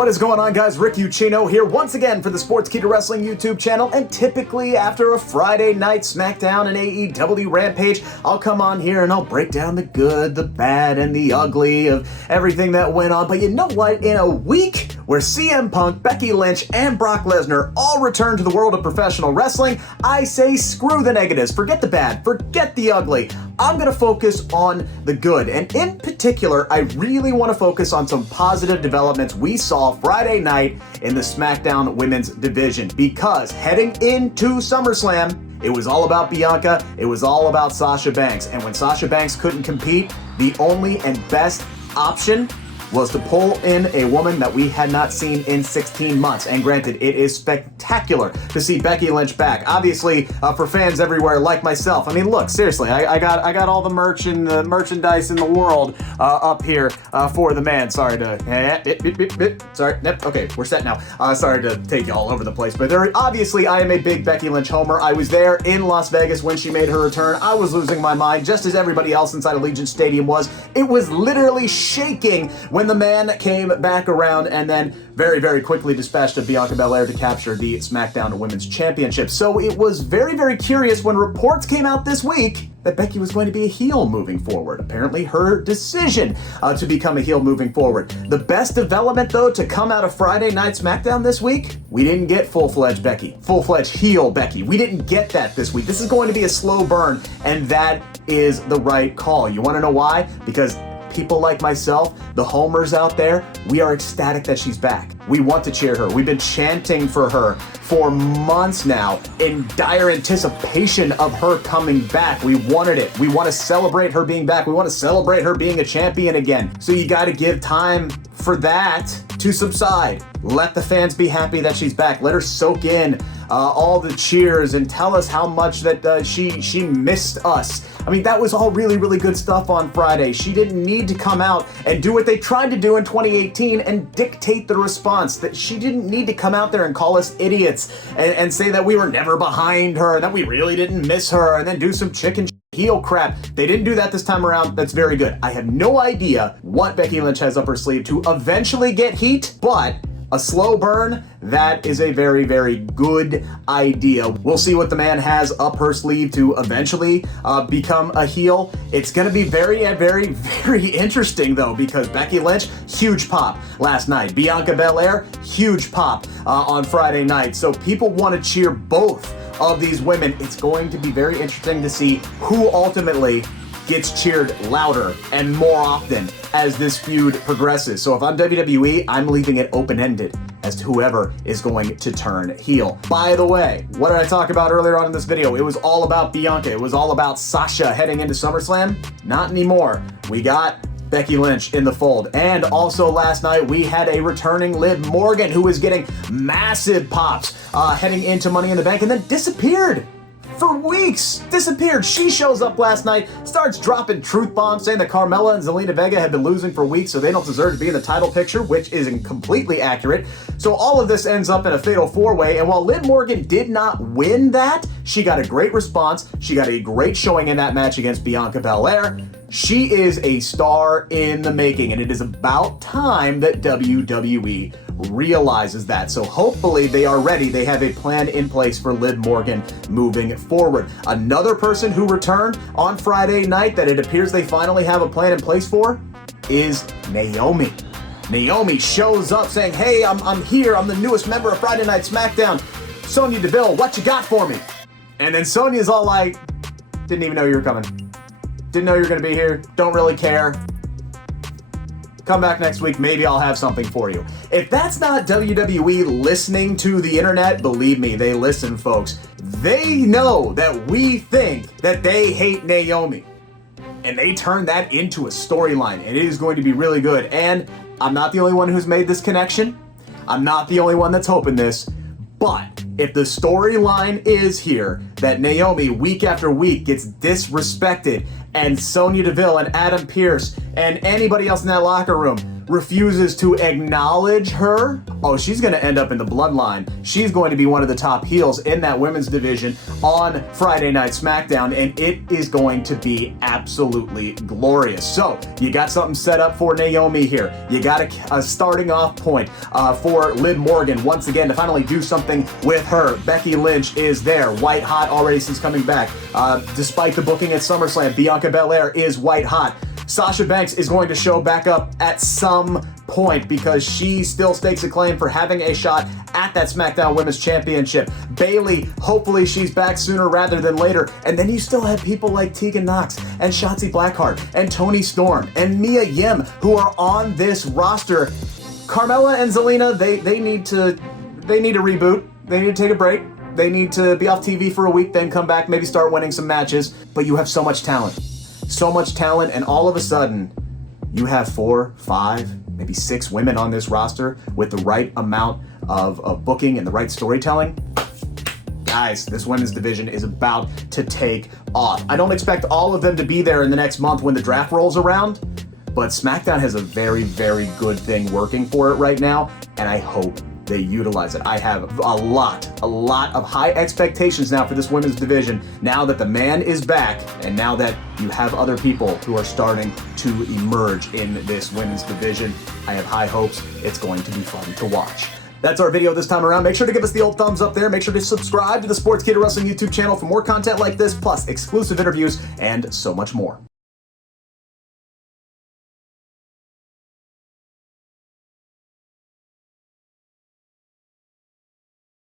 What is going on, guys? Rick Ucchino here once again for the Sportskeeda Wrestling YouTube channel, and typically after a Friday night SmackDown and AEW Rampage, I'll come on here and I'll break down the good, the bad, and the ugly of everything that went on. But you know what? In a week where CM Punk, Becky Lynch, and Brock Lesnar all return to the world of professional wrestling, I say screw the negatives, forget the bad, forget the ugly. I'm going to focus on the good, and in particular, I really want to focus on some positive developments we saw Friday night in the SmackDown Women's Division, because heading into SummerSlam, it was all about Bianca, it was all about Sasha Banks, and when Sasha Banks couldn't compete, the only and best option was to pull in a woman that we had not seen in 16 months. And granted, it is spectacular to see Becky Lynch back. Obviously, for fans everywhere like myself. I mean, look, seriously, I got all the merch and the merchandise in the world up here for the man. Sorry to, sorry, yep, okay, we're set now. Sorry to take you all over the place, but obviously I am a big Becky Lynch homer. I was there in Las Vegas when she made her return. I was losing my mind, just as everybody else inside Allegiant Stadium was. It was literally shaking when the man came back around and then very, very quickly dispatched of Bianca Belair to capture the SmackDown Women's Championship. So it was very, very curious when reports came out this week that Becky was going to be a heel moving forward. Apparently her decision to become a heel moving forward. The best development, though, to come out of Friday Night SmackDown this week, we didn't get full-fledged Becky, full-fledged heel Becky. We didn't get that this week. This is going to be a slow burn, and that is the right call. You want to know why? Because people like myself, the homers out there, we are ecstatic that she's back. We want to cheer her. We've been chanting for her for months now in dire anticipation of her coming back. We wanted it. We want to celebrate her being back. We want to celebrate her being a champion again. So you got to give time for that to subside. Let the fans be happy that she's back. Let her soak in all the cheers and tell us how much that she missed us. I mean, that was all really, really good stuff on Friday. She didn't need to come out and do what they tried to do in 2018 and dictate the response. That she didn't need to come out there and call us idiots and say that we were never behind her, that we really didn't miss her, and then do some chicken heel crap. They didn't do that this time around. That's very good. I have no idea what Becky Lynch has up her sleeve to eventually get heat, but a slow burn, that is a very, very good idea. We'll see what the man has up her sleeve to eventually become a heel. It's going to be very, very, very interesting, though, because Becky Lynch, huge pop last night. Bianca Belair, huge pop on Friday night. So people want to cheer both of these women. It's going to be very interesting to see who ultimately gets cheered louder and more often as this feud progresses. So if I'm WWE, I'm leaving it open-ended as to whoever is going to turn heel. By the way, what did I talk about earlier on in this video? It was all about Bianca. It was all about Sasha heading into SummerSlam. Not anymore. We got Becky Lynch in the fold. And also last night, we had a returning Liv Morgan who was getting massive pops heading into Money in the Bank and then disappeared. For weeks, disappeared. She shows up last night, starts dropping truth bombs, saying that Carmella and Zelina Vega have been losing for weeks, so they don't deserve to be in the title picture, which isn't completely accurate. So all of this ends up in a fatal four-way, and while Liv Morgan did not win that, she got a great response. She got a great showing in that match against Bianca Belair. She is a star in the making, and it is about time that WWE realizes that. So hopefully they are ready. They have a plan in place for Liv Morgan moving forward. Another person who returned on Friday night that it appears they finally have a plan in place for is Naomi. Naomi shows up saying, hey, I'm here. I'm the newest member of Friday Night SmackDown. Sonya Deville, what you got for me? And then Sonya's all like, didn't even know you were coming. Didn't know you were going to be here. Don't really care. Come back next week, maybe I'll have something for you. If that's not WWE listening to the internet, believe me, they listen, folks. They know that we think that they hate Naomi. And they turn that into a storyline, and it is going to be really good. And I'm not the only one who's made this connection. I'm not the only one that's hoping this. But if the storyline is here that Naomi, week after week, gets disrespected, and Sonya Deville and Adam Pearce and anybody else in that locker room refuses to acknowledge her, oh, she's going to end up in the bloodline. She's going to be one of the top heels in that women's division on Friday Night SmackDown, and it is going to be absolutely glorious. So, you got something set up for Naomi here. You got a starting off point for Liv Morgan, once again, to finally do something with her. Becky Lynch is there, white hot already since coming back. Despite the booking at SummerSlam, Bianca Belair is white hot. Sasha Banks is going to show back up at some point because she still stakes a claim for having a shot at that SmackDown Women's Championship. Bayley, hopefully she's back sooner rather than later. And then you still have people like Tegan Nox and Shotzi Blackheart and Toni Storm and Mia Yim who are on this roster. Carmella and Zelina, they need to reboot. They need to take a break. They need to be off TV for a week, then come back, maybe start winning some matches. But you have so much talent. So much talent, and all of a sudden, you have 4, 5, maybe 6 women on this roster with the right amount of booking and the right storytelling. Guys, this women's division is about to take off. I don't expect all of them to be there in the next month when the draft rolls around, but SmackDown has a very, very good thing working for it right now, and I hope they utilize it. I have a lot of high expectations now for this women's division, now that the man is back, and now that you have other people who are starting to emerge in this women's division. I have high hopes. It's going to be fun to watch. That's our video this time around. Make sure to give us the old thumbs up there. Make sure to subscribe to the Sportskeeda Wrestling YouTube channel for more content like this, plus exclusive interviews and so much more.